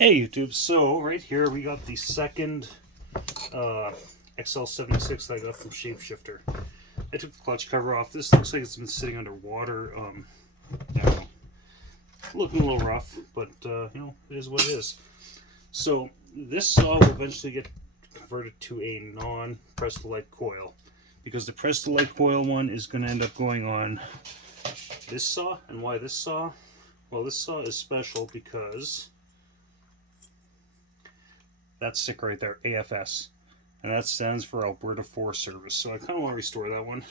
Hey YouTube, so right here we got the second xl-76 that I got from Shapeshifter. I took the clutch cover off. This looks like it's been sitting underwater. I don't know, looking a little rough, but you know, it is what it is. So this saw will eventually get converted to a non-press-to-light coil, because the press-to-light coil one is going to end up going on this saw. And why this saw? Well, this saw is special because that stick right there, AFS, and that stands for Alberta Forest Service. So I kind of want to restore that one.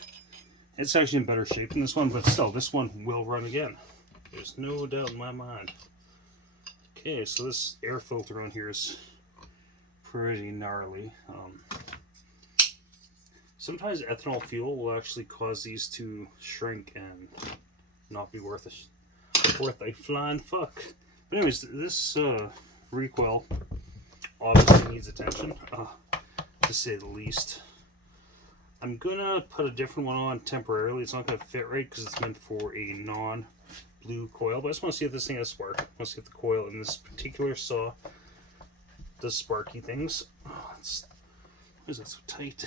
It's actually in better shape than this one, but still, this one will run again. There's no doubt in my mind. Okay, so this air filter on here is pretty gnarly. Sometimes ethanol fuel will actually cause these to shrink and not be worth a flying fuck. But anyways, this recoil obviously needs attention, to say the least. I'm gonna put a different one on temporarily. It's not gonna fit right because it's meant for a non-blue coil, but I just want to see if this thing has spark. I want to see if the coil in this particular saw does sparky things. Oh, why is that so tight?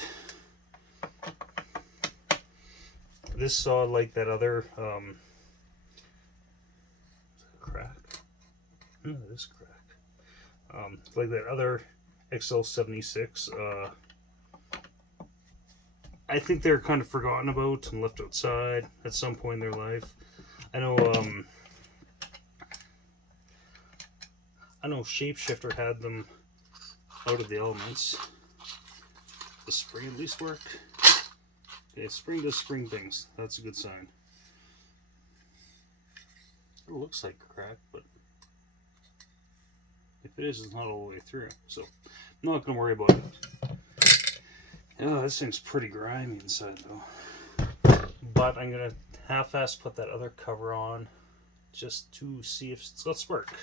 This saw, like that other, is that a crack? No, it is cracked. Like that other xl-76, I think they're kind of forgotten about and left outside at some point in their life. I know Shapeshifter had them out of the elements. The spring at least work. Okay, spring does spring things. That's a good sign. It looks like a crack, but if it is, it's not all the way through. So I'm not going to worry about it. Oh, this thing's pretty grimy inside though. But I'm going to half-ass put that other cover on just to see if it's got spark.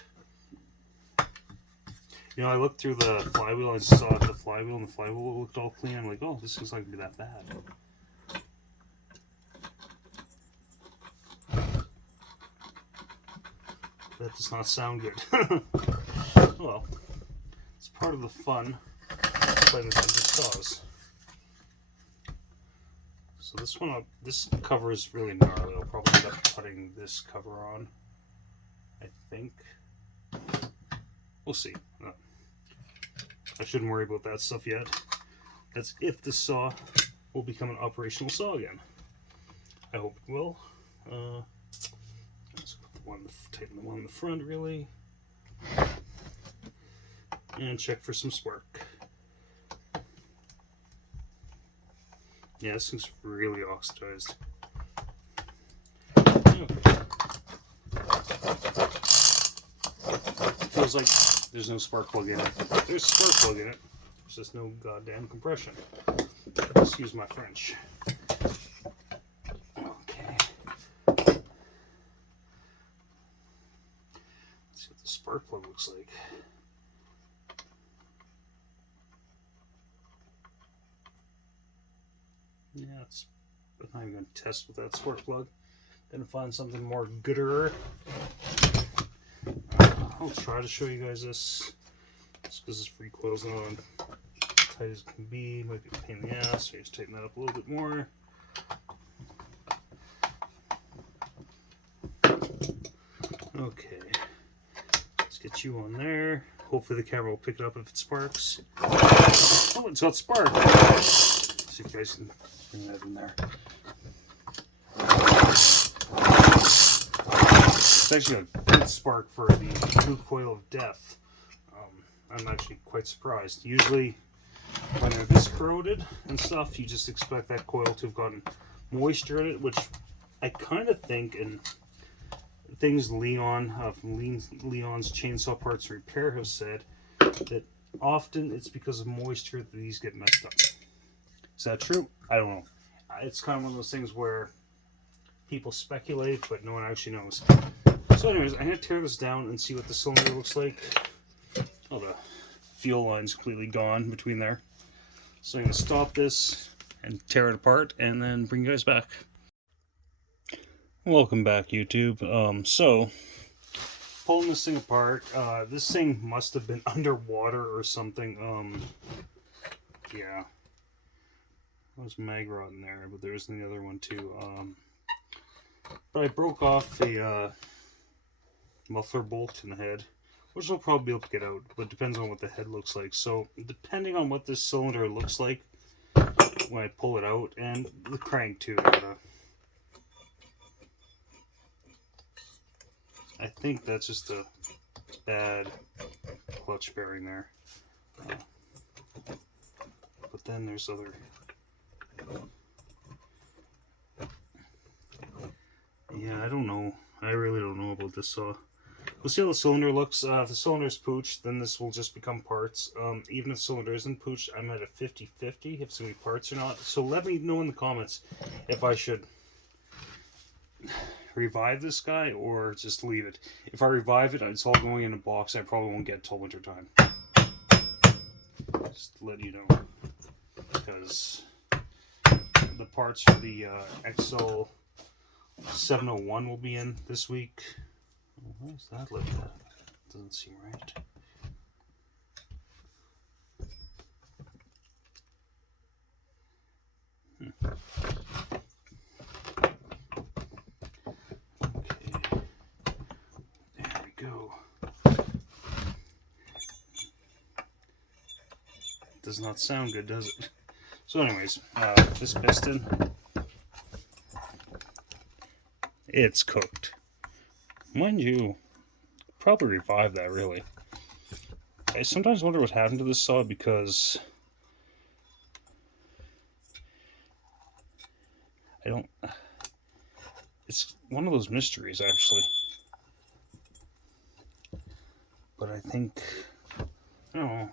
You know, I looked through the flywheel, I saw the flywheel, and the flywheel looked all clean. I'm like, oh, this thing's not going to be that bad. That does not sound good. Well, it's part of the fun playing with these saws. So this cover is really gnarly. I'll probably end up putting this cover on, I think. We'll see. I shouldn't worry about that stuff yet. That's if the saw will become an operational saw again. I hope it will. Let's tighten the one in the front really, and check for some spark. Yeah, this thing's really oxidized. Okay. Feels like there's no spark plug in it. There's a spark plug in it. There's just no goddamn compression. Excuse my French. Okay. Let's see what the spark plug looks like. Yeah, I'm not even going to test with that spark plug. Gonna find something more gooder. I'll try to show you guys this. Just because this recoil's not on tight as it can be. Might be a pain in the ass. So just tighten that up a little bit more. Okay. Let's get you on there. Hopefully the camera will pick it up if it sparks. Oh, it's got spark. Let's see if you guys can bring that in there. It's actually a good spark for the blue coil of death. I'm actually quite surprised. Usually when they're this corroded and stuff, you just expect that coil to have gotten moisture in it, which I kind of think, and things Leon from Leon's Chainsaw Parts and Repair have said, that often it's because of moisture that these get messed up. Is that true? I don't know. It's kind of one of those things where people speculate, but no one actually knows. So anyways, I'm going to tear this down and see what the cylinder looks like. Oh, the fuel line's completely gone between there. So I'm going to stop this and tear it apart and then bring you guys back. Welcome back, YouTube. So pulling this thing apart. This thing must have been underwater or something. Yeah. There was mag rot in there, but there was the other one too. But I broke off a muffler bolt in the head, which I'll probably be able to get out, but it depends on what the head looks like. So depending on what this cylinder looks like when I pull it out, and the crank too. I think that's just a bad clutch bearing there. But then there's other... Yeah, I don't know. I really don't know about this saw. We'll see how the cylinder looks. If the cylinder is pooched, then this will just become parts. Even if the cylinder isn't pooched, I'm at a 50-50 if it's going to be parts or not. So let me know in the comments if I should revive this guy or just leave it. If I revive it, it's all going in a box. I probably won't get it till winter time. Just to let you know. Because the parts for the xk-76 will be in this week. Why is that like that? Doesn't seem right. Okay. There we go. Does not sound good, does it? So anyways, this piston, it's cooked. Mind you, probably revive that, really. I sometimes wonder what happened to this saw, because it's one of those mysteries, actually. But I think, I don't know,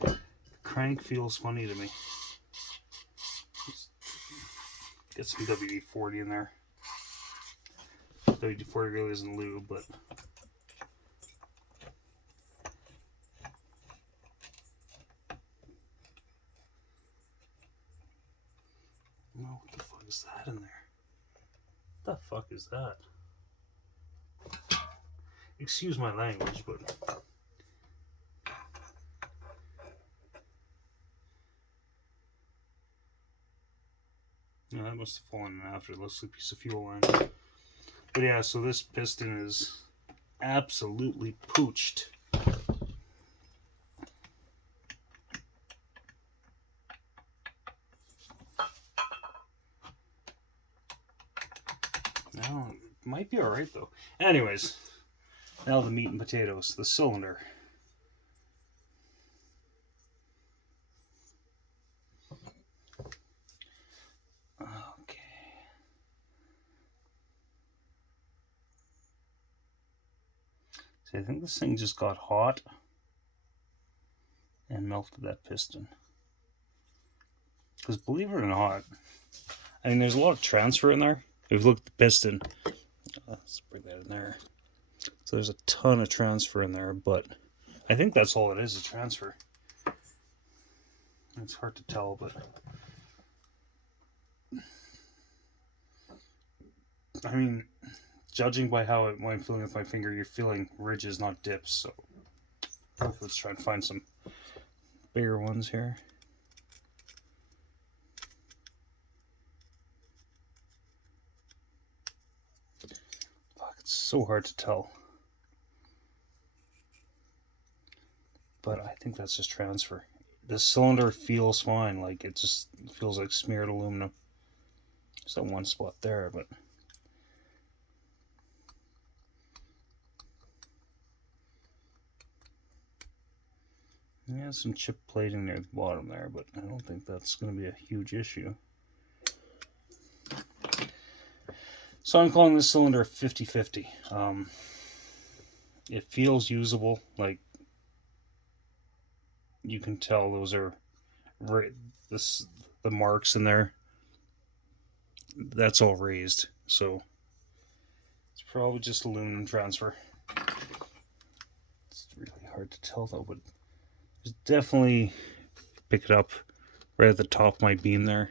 the crank feels funny to me. Get some WD-40 in there. WD-40 really isn't lube, but well, what the fuck is that in there? What the fuck is that? Excuse my language, but yeah, that must have fallen after. It looks like a piece of fuel line. But yeah, so this piston is absolutely pooched. Now, it might be alright though. Anyways, now the meat and potatoes, the cylinder. Okay. See, I think this thing just got hot and melted that piston. Because believe it or not, I mean, there's a lot of transfer in there. If you look at the piston, let's bring that in there. So there's a ton of transfer in there, but I think that's all it is, transfer. It's hard to tell, but I mean, judging by how I'm feeling with my finger, you're feeling ridges, not dips. So let's try and find some bigger ones here. Fuck, it's so hard to tell. But I think that's just transfer. The cylinder feels fine, like it just feels like smeared aluminum. Just that one spot there, but yeah, some chip plating near the bottom there, but I don't think that's going to be a huge issue. So I'm calling this cylinder 50-50. It feels usable, like you can tell those are the marks in there. That's all raised, so it's probably just aluminum transfer. It's really hard to tell though, but there's definitely, pick it up right at the top of my beam there.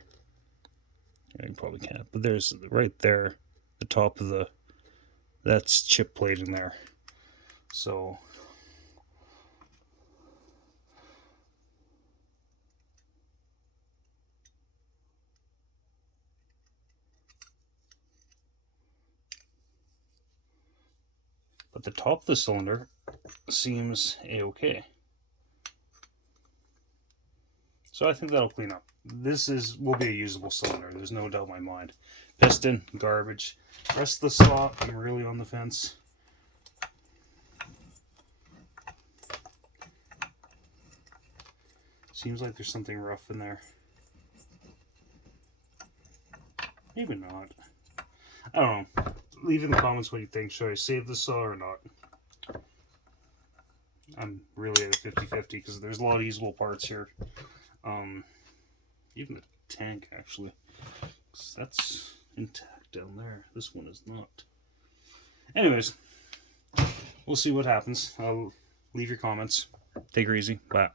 Yeah, you probably can't, but there's right there, the top of that's chip plating there. So but the top of the cylinder seems a-okay. So I think that'll clean up. This will be a usable cylinder. There's no doubt in my mind. Piston, garbage. Rest of the saw, I'm really on the fence. Seems like there's something rough in there. Maybe not. I don't know. Leave in the comments what you think. Should I save the saw or not? I'm really at a 50-50 because there's a lot of usable parts here. Even the tank, actually. That's intact down there. This one is not. Anyways, we'll see what happens. I'll leave your comments. Take her easy. Bye.